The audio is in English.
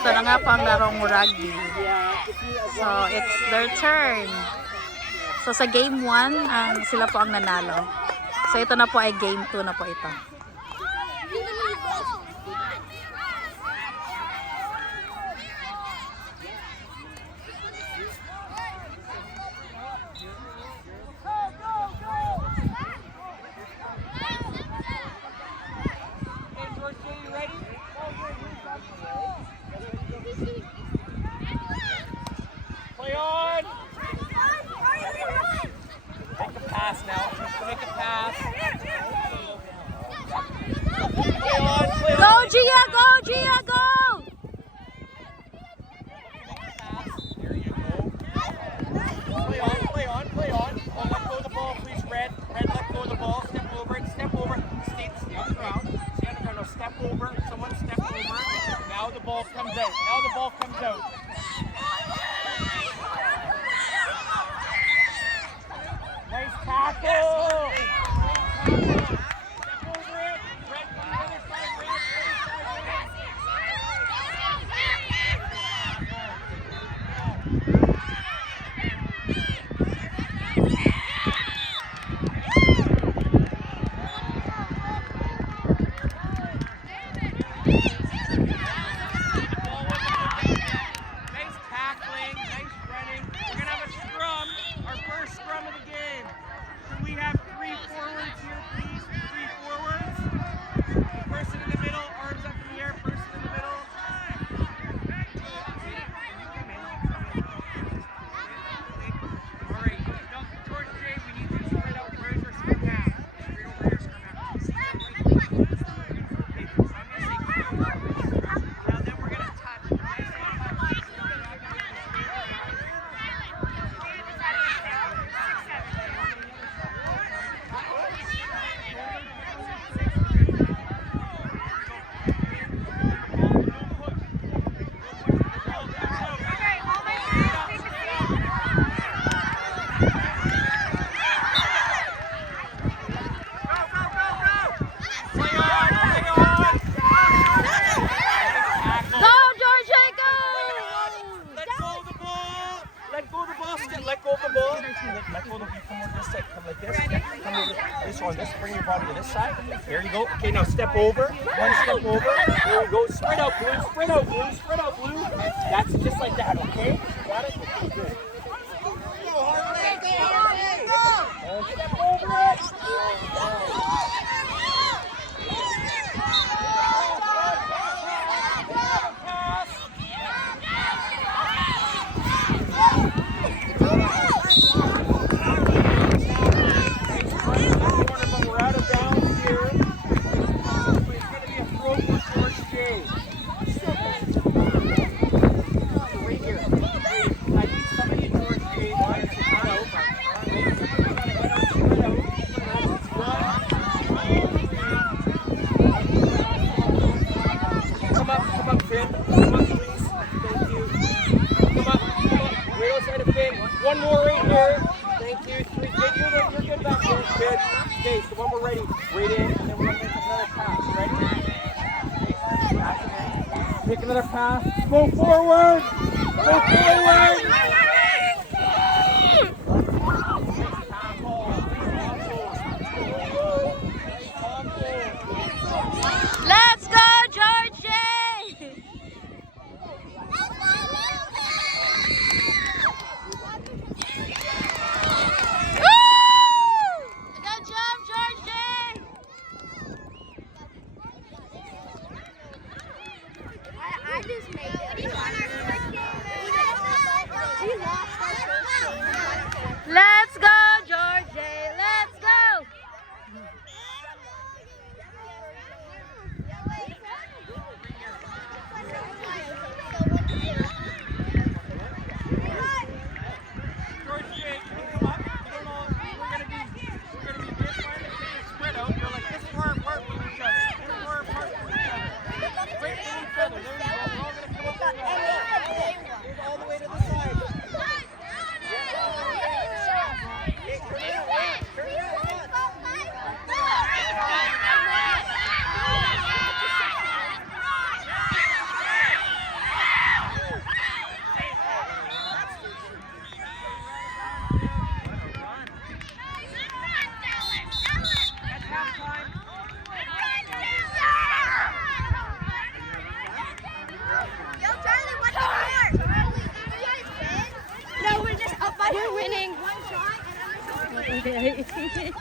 Ito na nga po ang larong rugby. So, it's their turn. So, sa game 1, sila po ang nanalo. So, ito na po ay game 2 na po ito. Play on! Make a pass now. Make a pass. Play on, play on. Go, Gia! Go, Gia! Go! There you go. Play on, play on, play on. Oh, let go of the ball, please, Red. Red, let go of the ball. Step over it, step over. Stay on the ground. Stay on the ground. No, step over. Someone step over. Now the ball comes out. Now the ball comes out. Nice tackle! Step over it. Red, on the other side, Red. Nice tackling, nice running. We're going to have a scrum, our first scrum of the game. Can we have 3 forwards here, please? 3 forwards. Person in the middle, arms up in the air, person in the middle. All right, now, George J, we need you to spread out. Where's your scrum half? Straight over here, scrum half. Now then we're going to touch. Go, George! Go! Let go of the ball. Let go of the ball. Let go of the ball. Let go of the ball. Come over this side. Come like this. Come over this one. This. Bring your body to this side. There you go. Okay, now step over. One step over. There you go. Spread out, blue. Spread out, blue. Spread out, blue. That's just like that. Okay. Got it. Okay, good. And step over it. We're out of bounds here. It's going to be a throw for George J. Right here. I need somebody in George J. Why is it not out? Come up, Finn. Come up, please. Thank you. Come up. Right outside of Finn. One more right here. Thank you. 3. You're good back there. Good. Okay, so when we're ready, right in, and then we're going to make another pass. Ready? Take another pass. Go forward. Go forward. Let's go, George J! Good job, George J! I just made it. Let's go, George J! Let's go! George J, can you come up? You don't know, we're going to be this far in the spread out. You're like this far apart from each other. This far apart from each other. Right from each other. There you go. We're all going to come up together. We're winning. One shot and I'm Okay.